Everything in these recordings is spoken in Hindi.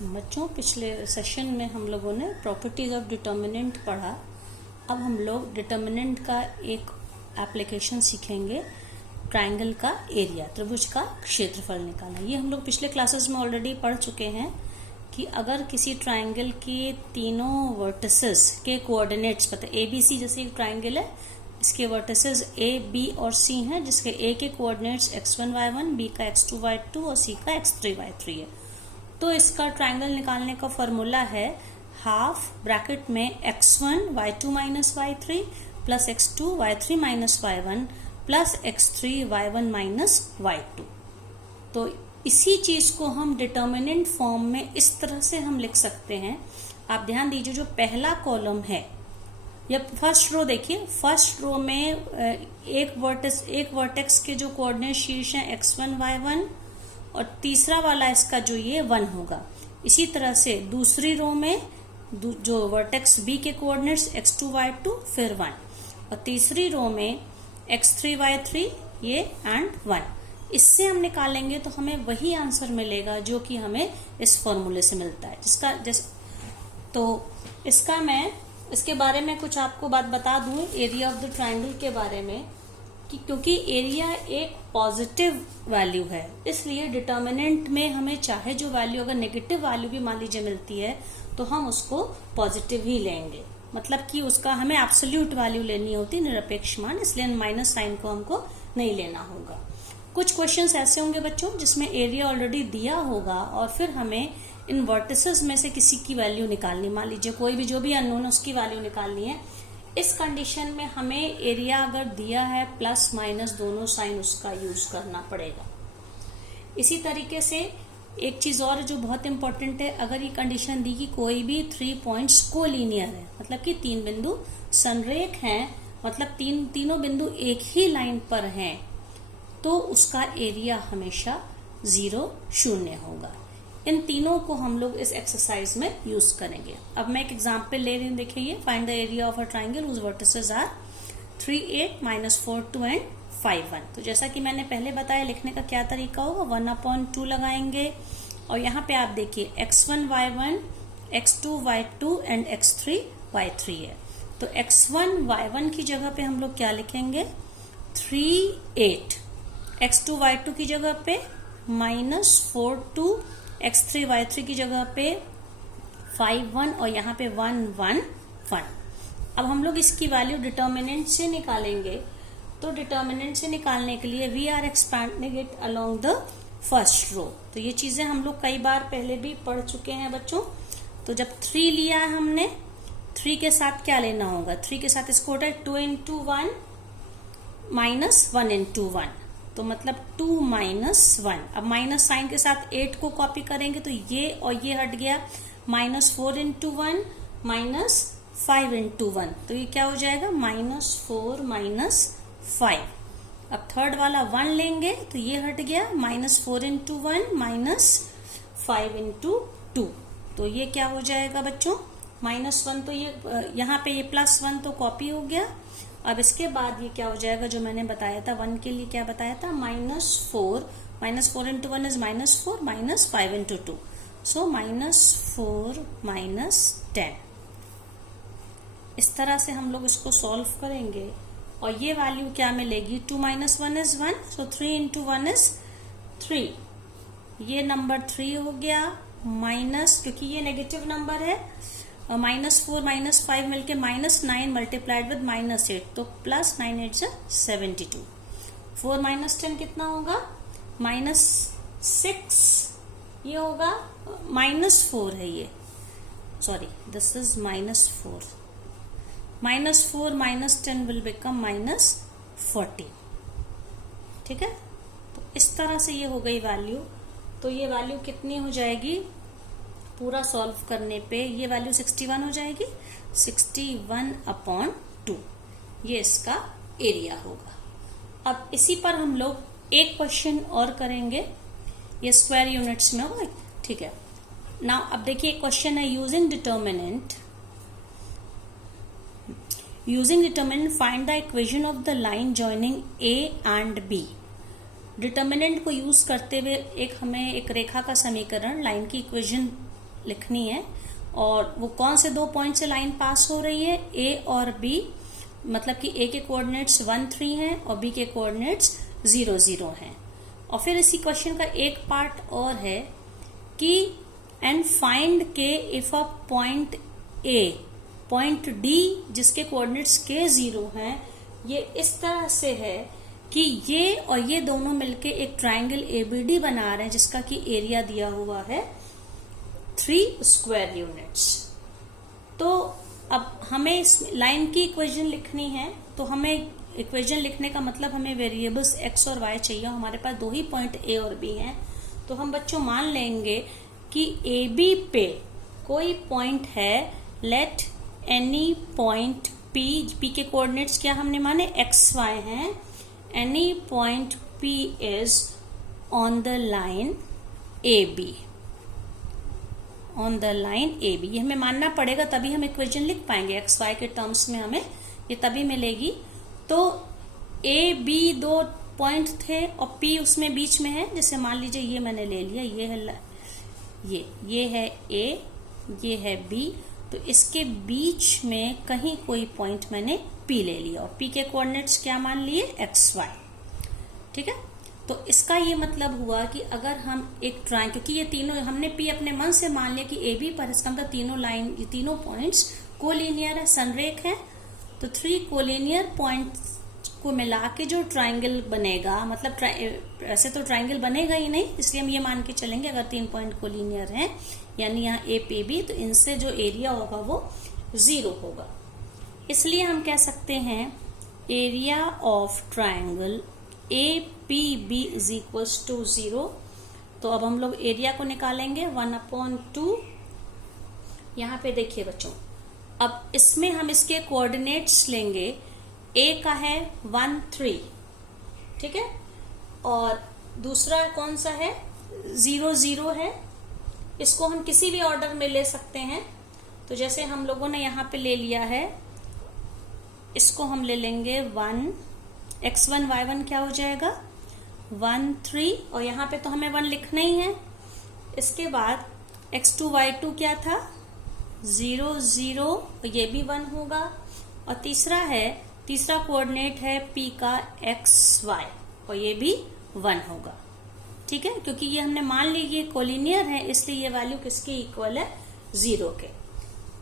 बच्चों, पिछले सेशन में हम लोगों ने प्रॉपर्टीज ऑफ डिटर्मिनेंट पढ़ा। अब हम लोग डिटर्मिनेंट का एक एप्लीकेशन सीखेंगे, ट्रायंगल का एरिया, त्रिभुज का क्षेत्रफल निकालना। ये हम लोग पिछले क्लासेस में ऑलरेडी पढ़ चुके हैं कि अगर किसी ट्रायंगल के तीनों वर्टिसेस के कोऑर्डिनेट्स पता, ए बी सी जैसे एक ट्रायंगल है, इसके वर्टिसेस ए बी और सी हैं, जिसके ए के कोऑर्डिनेट्स x1 y1, बी का x2 y2 और सी का x3 y3 है। तो इसका ट्रायंगल निकालने का फॉर्मूला है हाफ ब्रैकेट में x1 y2 minus y3 plus x2 y3 minus y1 plus x3 y1 minus y2। तो इसी चीज को हम डिटर्मिनेंट फॉर्म में इस तरह से हम लिख सकते हैं। आप ध्यान दीजिए, जो पहला कॉलम है या फर्स्ट रो देखिए, फर्स्ट रो में एक वर्टेक्स के जो कोऑर्डिनेट शीर्ष हैं x1 y1 और तीसरा वाला इसका जो ये 1 होगा। इसी तरह से दूसरी रो में जो वर्टेक्स बी के कोऑर्डिनेट्स x2 y2 फिर 1 और तीसरी रो में x3 y3 ये एंड 1। इससे हम निकालेंगे तो हमें वही आंसर मिलेगा जो कि हमें इस फॉर्मूले से मिलता है। तो इसका मैं इसके बारे में कुछ आपको बात बता दूं एरिया ऑफ द ट्रायंगल के बारे में कि क्योंकि एरिया एक पॉजिटिव वैल्यू है, इसलिए डिटर्मिनेंट में हमें चाहे जो वैल्यू, अगर नेगेटिव वैल्यू भी मान लीजिए मिलती है तो हम उसको पॉजिटिव ही लेंगे। मतलब कि उसका हमें एब्सोल्यूट वैल्यू लेनी होती, निरपेक्ष मान, इसलिए माइनस साइन को हमको नहीं लेना होगा। कुछ क्वेश्चंस ऐसे होंगे बच्चों जिसमें एरिया ऑलरेडी दिया होगा और फिर हमें इन वर्टिसेस में से किसी की वैल्यू निकालनी, मान लीजिए कोई भी जो भी अननोन है उसकी वैल्यू निकालनी है। इस कंडीशन में हमें एरिया अगर दिया है प्लस माइनस दोनों साइन उसका यूज करना पड़ेगा। इसी तरीके से एक चीज और जो बहुत इंपॉर्टेंट है, अगर ये कंडीशन दी कि कोई भी 3 पॉइंट्स कोलिनियर है, मतलब कि 3 बिंदु संरेख हैं, मतलब तीनों बिंदु एक ही लाइन पर हैं, तो उसका एरिया हमेशा 0 होगा। इन तीनों को हम लोग इस एक्सरसाइज में यूज करेंगे। अब मैं एक एग्जांपल ले रही हूँ, देखिए, find the area of a triangle whose vertices are 3 8 -4 2 and 5 1। तो जैसा कि मैंने पहले बताया, लिखने का क्या तरीका होगा, 1/2 लगाएंगे और यहाँ पे आप देखिए x1 y1 x2 y2 and x3 y3 है। तो x1 y1 की जगह पे हम लोग क्या लिखेंगे, 3 8, x2 y2 की जगह पे -4 2, x3 y3 की जगह पे 5 1 और यहाँ पे 1 1 1। अब हम लोग इसकी वैल्यू डिटर्मिनेंट से निकालेंगे। तो डिटर्मिनेंट से निकालने के लिए we are expanding it along the first row. तो ये चीजें हम लोग कई बार पहले भी पढ़ चुके हैं बच्चों। तो जब 3 लिया है हमने, 3 के साथ क्या लेना होगा, 3 के साथ इसको होता है 2 into 1 माइनस 1 into 1, तो मतलब 2 - 1। अब माइनस साइन के साथ 8 को कॉपी करेंगे तो ये और ये हट गया, -4 into 1 -5 into 1, तो ये क्या हो जाएगा, -4 -5। अब थर्ड वाला 1 लेंगे तो ये हट गया, -4 into 1 -5 into 2, तो ये क्या हो जाएगा बच्चों, -1। तो ये यहाँ पे ये +1 तो कॉपी हो गया। अब इसके बाद ये क्या हो जाएगा, जो मैंने बताया था 1 के लिए क्या बताया था, -4 into 1 is -4 -5 into 2, so -4 -10। इस तरह से हम लोग इसको सॉल्व करेंगे और ये वैल्यू क्या मिलेगी, 2 - 1 is 1, so 3 into 1 is 3। ये नंबर 3 हो गया, माइनस, क्योंकि ये नेगेटिव नंबर है, -4 -5 मिलके -9 मल्टीप्लाइड विद -8, तो +9 8 72। 4 - 10 कितना होगा, -6, ये होगा -4 है ये, sorry this is -4, -4 -10 will become -40। ठीक है, तो इस तरह से ये हो गई वैल्यू। तो ये वैल्यू कितनी हो जाएगी, पूरा सॉल्व करने पे ये वैल्यू 61 हो जाएगी, 61/2, ये इसका एरिया होगा। अब इसी पर हम लोग एक क्वेश्चन और करेंगे, ये स्क्वायर यूनिट्स में होगा, ठीक है। नाउ अब देखिए क्वेश्चन है, using determinant find the equation of the line joining A and B. Determinant को यूज करते हुए हमें एक रेखा का समीकरण, लाइन की इक्वेशन लिखनी है, और वो कौन से 2 पॉइंट से लाइन पास हो रही है, ए और बी, मतलब कि ए के कोऑर्डिनेट्स 1 3 हैं और बी के कोऑर्डिनेट्स 0 0 हैं। और फिर इसी क्वेश्चन का एक पार्ट और है कि एंड फाइंड के if a point A point D जिसके कोऑर्डिनेट्स के 0 हैं, ये इस तरह से है कि ये और ये दोनों मिलके एक ट्राइंगल एबीडी बना रहे हैं जिसका कि एरिया दिया हुआ है 3 स्क्वायर यूनिट्स। तो अब हमें इस लाइन की इक्वेशन लिखनी है, तो हमें इक्वेशन लिखने का मतलब हमें वेरिएबल्स x और y चाहिए। हमारे पास 2 ही पॉइंट a और b हैं, तो हम बच्चों मान लेंगे कि ए बी पे कोई पॉइंट है, लेट एनी पॉइंट p के कोऑर्डिनेट्स क्या हमने माने x y हैं, any point p is on the line A B, on the line A B. ये हमें मानना पड़ेगा, तभी हम इक्वेशन लिख पाएंगे। एक्स वाई के टर्म्स में हमें ये तभी मिलेगी। तो ए बी 2 पॉइंट थे और पी उसमें बीच में है, जैसे मान लीजिए ये मैंने ले लिया, ये है ये है ए, ये है बी, तो इसके बीच में कहीं कोई पॉइंट मैंने पी ले लिया और पी के कोऑर्डिनेट्स क्या मान लिए, एक्स वाई। ठीक है, तो इसका ये मतलब हुआ कि अगर हम एक ट्राइंगल, क्योंकि ये तीनों हमने पी अपने मन से मान लिया कि ए बी पर, इसका मतलब तीनों लाइन, ये तीनों पॉइंट्स कोलिनियर है, संरेख है। तो 3 कोलिनियर पॉइंट्स को मिला के जो ट्राइंगल बनेगा, मतलब ऐसे तो ट्राइंगल बनेगा ही नहीं, इसलिए हम ये मान के चलेंगे अगर 3 पॉइंट कोलिनियर हैं, यानी यहाँ ए पी बी, तो इनसे जो एरिया होगा वो 0 होगा। इसलिए हम कह सकते हैं area of triangle A P B is equals to 0। तो अब हम लोग एरिया को निकालेंगे 1/2। यहाँ पे देखिए बच्चों, अब इसमें हम इसके कोऑर्डिनेट्स लेंगे, ए का है 1 3, ठीक है, और दूसरा कौन सा है 0 0 है। इसको हम किसी भी ऑर्डर में ले सकते हैं। तो जैसे हम लोगों ने यहाँ पे ले लिया है, इसको हम ले लेंगे 1 x1 y1 क्या हो जाएगा 1 3, और यहाँ पे तो हमें 1 लिखना ही है। इसके बाद x2 y2 क्या था 0 0, ये भी 1 होगा। और तीसरा कोऑर्डिनेट है p का xy, और ये भी 1 होगा। ठीक है, क्योंकि ये हमने मान ली ये कोलिनियर है, इसलिए ये वैल्यू किसके इक्वल है 0 के।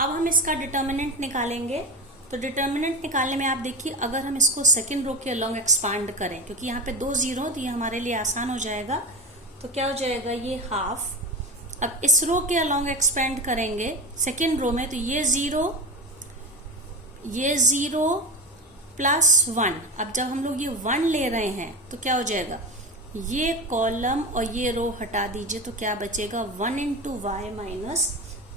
अब हम इसका डिटर्मिनेंट निकालेंगे। तो डिटर्मिनेंट निकालने में आप देखिए, अगर हम इसको सेकंड रो के अलोंग एक्सपांड करें, क्योंकि यहाँ पे 2 0, तो ये हमारे लिए आसान हो जाएगा। तो क्या हो जाएगा ये हाफ। अब इस रो के अलोंग एक्सपेंड करेंगे सेकंड रो में, तो ये 0 प्लस 1। अब जब हम लोग ये 1 ले रहे हैं तो क्या हो जाएगा, ये कॉलम और ये रो हटा दीजिए, तो क्या बचेगा 1 into Y minus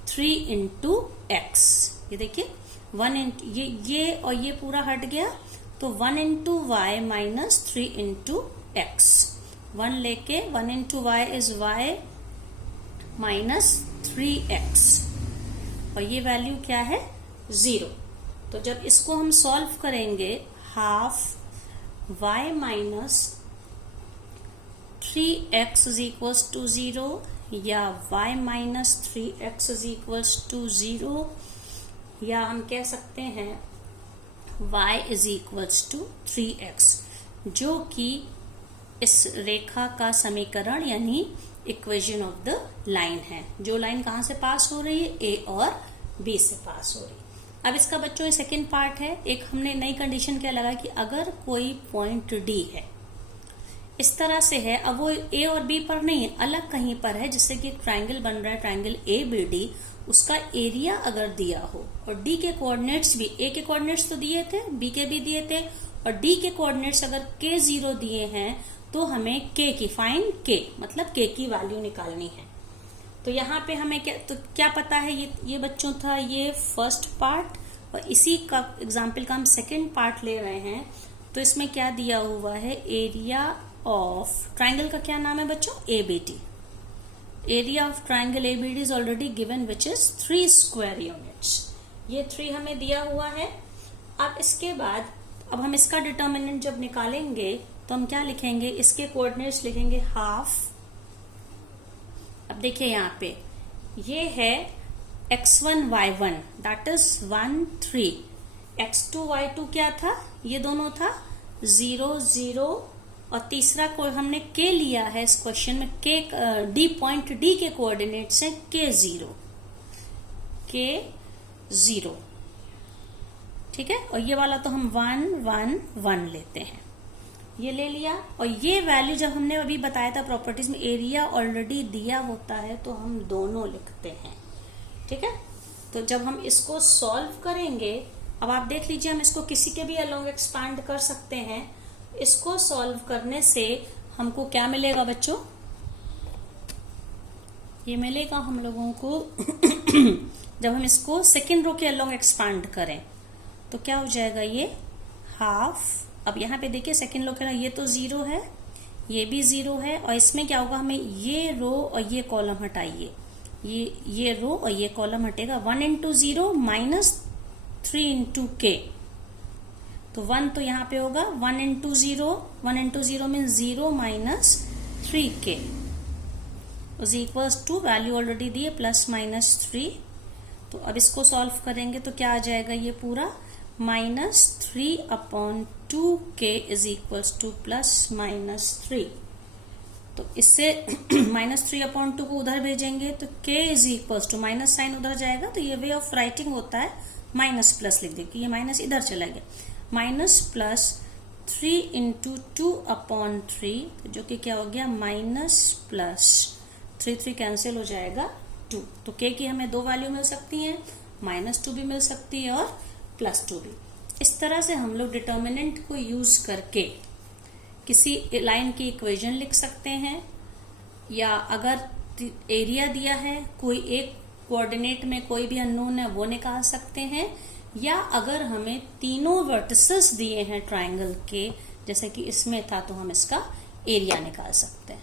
3 into X. ये देखिए 1 इंटू ये और ये पूरा हट गया, तो 1 into Y minus 3 into X. 1 लेके 1 into Y is Y minus 3x, और ये वैल्यू क्या है 0। तो जब इसको हम सॉल्व करेंगे, half y minus 3x is equals to 0, या y minus 3x is equals to 0, या हम कह सकते हैं y is equals to 3x, जो कि इस रेखा का समीकरण यानी इक्वेशन ऑफ द लाइन है। जो लाइन कहाँ से पास हो रही है, a और b से पास हो रही है। अब इसका बच्चों ये सेकेंड पार्ट है। एक हमने नई कंडीशन क्या लगा कि अगर कोई पॉइंट D है, इस तरह से है, अब वो A और B पर नहीं है, अलग कहीं पर है, जिससे कि एक ट्राइंगल बन रहा है, ट्राइंगल ABD, उसका एरिया अगर दिया हो और D के कोऑर्डिनेट्स भी, A के कोऑर्डिनेट्स तो दिए थे, B के भी दिए थे, और D के कोऑर्डिनेट्स अगर K0 दिए हैं, तो हमें K की फाइंड K मतलब K की वैल्यू निकालनी है। तो यहाँ पे हमें क्या पता है, ये बच्चों था ये फर्स्ट पार्ट, और इसी का एग्जाम्पल का हम सेकेंड पार्ट ले रहे हैं। तो इसमें क्या दिया हुआ है, एरिया ऑफ ट्राइंगल का क्या नाम है बच्चों, ABD। Area of triangle ABD is already given which is 3 square units. ये 3 हमें दिया हुआ है। अब इसके बाद अब हम इसका डिटर्मिनेंट जब निकालेंगे तो हम क्या लिखेंगे, इसके कोऑर्डिनेट्स लिखेंगे हाफ। अब देखिए यहाँ पे ये है x1 y1 that is 1 3, x2 y2 क्या था, ये दोनों था 0 0, और तीसरा कोई हमने k लिया है इस क्वेश्चन में, k d पॉइंट d के कोऑर्डिनेट्स हैं k0 ठीक है। और ये वाला तो हम 1 1 1 लेते हैं, ये ले लिया। और ये वैल्यू जब हमने अभी बताया था प्रॉपर्टीज में, एरिया ऑलरेडी दिया होता है तो हम दोनों लिखते हैं, ठीक है। तो जब हम इसको सॉल्व करेंगे, अब आप देख लीजिए, हम इसको किसी के भी अलोंग एक्सपांड कर सकते हैं। इसको सॉल्व करने से हमको क्या मिलेगा बच्चों, ये मिलेगा हम लोगों को जब हम इसको सेकेंड रो के अलोंग एक्सपांड करें तो क्या हो जाएगा, ये हाफ। अब यहाँ पे देखिए सेकेंड रो के, ये तो 0 है, ये भी 0 है, और इसमें क्या होगा, हमें ये रो और ये कॉलम हटाइए, ये रो और ये कॉलम हटेगा। 1 इंटू 0 माइनस 3 इंटू के, तो 1 तो यहाँ पे होगा 1 into 0 means 0 minus 3k is equals to, value already दी है, प्लस माइनस 3। तो अब इसको सॉल्व करेंगे तो क्या आ जाएगा, ये पूरा minus 3/2k is equals two plus minus 3। तो इससे माइनस 3/2 को उधर भेजेंगे तो k is equals to, minus sign उधर जाएगा तो ये वे ऑफ राइटिंग होता है, माइनस प्लस लिख देंगे, ये माइनस इधर चला गया, माइनस प्लस 3 इंटू 2/3, जो कि क्या हो गया, माइनस प्लस 3 कैंसिल हो जाएगा 2। तो k की हमें दो वैल्यू मिल सकती हैं, -2 भी मिल सकती है और +2 भी। इस तरह से हम लोग डिटर्मिनेंट को यूज करके किसी लाइन की इक्वेशन लिख सकते हैं, या अगर एरिया दिया है, कोई एक कोऑर्डिनेट में कोई भी अननोन है वो निकाल सकते हैं, या अगर हमें तीनों वर्टिसेस दिए हैं ट्राइंगल के, जैसे कि इसमें था, तो हम इसका एरिया निकाल सकते हैं।